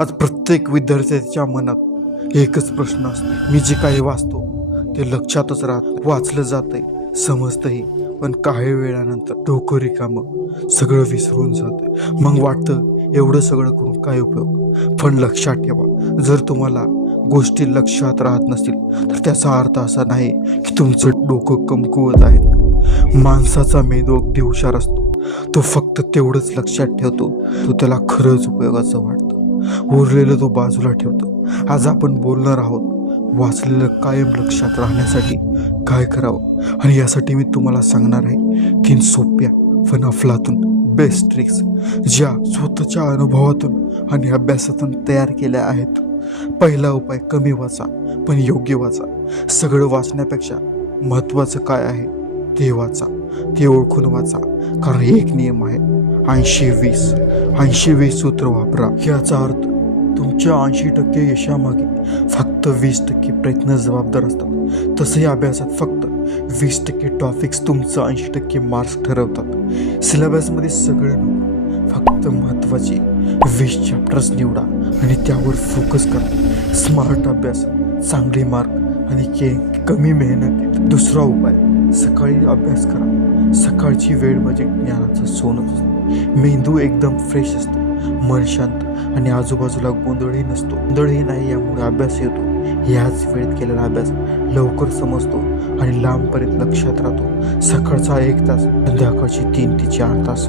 आज प्रत्येक विद्यार्थ्याच्या मनात एकच प्रश्न असतो. मी जे काही वाचतो ते लक्षातच राहत वाचलं जातंय समजतंही पण काही वेळानंतर डोकं रिकामं सगळं विसरून जातं मग वाटतं एवढं सगळं करून काय उपयोग? पण लक्षात ठेवा जर तुम्हाला गोष्टी लक्षात राहत नसतील तर त्याचा अर्थ असा नाही की तुमचं डोकं कमकुवत आहे. माणसाचा मेंदू अगदी हुशार असतो. तो फक्त तेवढंच लक्षात ठेवतो. तो त्याला खरंच उपयोगाचं वाटतं. उरलेलं तो बाजूला ठेवतो. आज आपण बोलणार आहोत वाचलेलं कायम लक्षात राहण्यासाठी काय करावं? आणि यासाठी मी तुम्हाला सांगणार आहे तीन सोप्या पण अफलातून बेस्ट ट्रिक्स ज्या स्वतःच्या अनुभवातून आणि अभ्यासातून तयार केल्या आहेत. पहिला उपाय कमी वाचा पण योग्य वाचा. सगळं वाचण्यापेक्षा महत्त्वाचं काय आहे? ते वाचा ते ओळखून वाचा कारण एक नियम आहे. ऐंशी वीस. ऐंशी वीस सूत्र वापरा. याचा अर्थ तुमच्या ऐंशी टक्के यशामागे फक्त वीस टक्के प्रयत्न जबाबदार असतात. तसंही अभ्यासात फक्त वीस टक्के टॉपिक्स तुमचं ऐंशी टक्के मार्क्स ठरवतात. सिलेबसमध्ये सगळे नको फक्त महत्त्वाचे वीस चॅप्टर्स निवडा आणि त्यावर फोकस करा. स्मार्ट अभ्यास चांगले मार्क आणि के कमी मेहनतीत दुसरा उपाय सकाळी अभ्यास करा. सकाळची वेळ म्हणजे ज्ञानाचं सोनं असतं मेंदू एकदम फ्रेश असतो. मन शांत आणि आजूबाजूला गोंधळही नसतो. गोंधळही नाही यामुळे अभ्यास येतो. ह्याच वेळेत केलेला अभ्यास लवकर समजतो आणि लांबपर्यंत लक्षात राहतो. सकाळचा एक तास संध्याकाळची तीन ते चार तास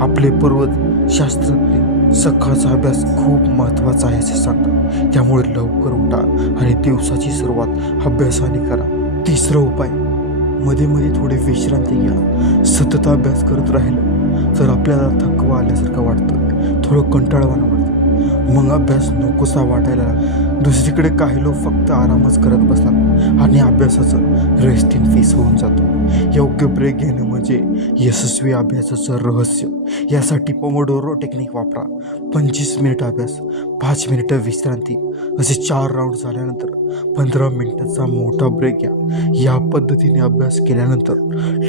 आपले पूर्वज शास्त्रज्ञ सकाळचा अभ्यास खूप महत्त्वाचा आहे असे सांगतात. त्यामुळे लवकर उठा आणि दिवसाची सुरुवात अभ्यासाने करा. तिसरा उपाय मध्ये मध्ये थोडी विश्रांती घ्या. सतत अभ्यास करत राहिलं तर आपल्याला थकवा आल्यासारखं वाटतं. थोडं कंटाळवाणं वाटतं. मग अभ्यास नकोसा वाटायला दुसरीकडे काही लोक फक्त आरामच करत बसतात आणि अभ्यासाचं रेस्ट इन पीस होऊन जातो. योग्य ब्रेक घेणं म्हणजे यशस्वी अभ्यासाचं रहस्य. यासाठी पोमोडोरो टेक्निक वापरा. पंचवीस मिनिट अभ्यास पाच मिनिटं विश्रांती असे चार राऊंड झाल्यानंतर पंधरा मिनिटाचा मोठा ब्रेक घ्या. या पद्धतीने अभ्यास केल्यानंतर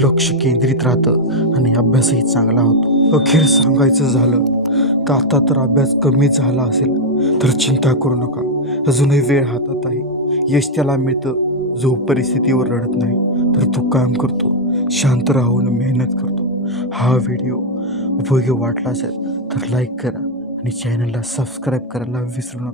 लक्ष केंद्रित राहतं आणि अभ्यासही चांगला होतो. अखेर सांगायचं झालं तर आता तर अभ्यास कमी झाला असेल तर चिंता करू नका. अजूनही वेळ हातात आहे. यश त्याला मिळतं. जो परिस्थितीवर रडत नाही तर तो काम करतो. शांत राहून मेहनत करतो. हा व्हिडिओ उपयोगी वाटला असेल तर लाईक करा आणि चॅनलला सबस्क्राईब करायला विसरू नका.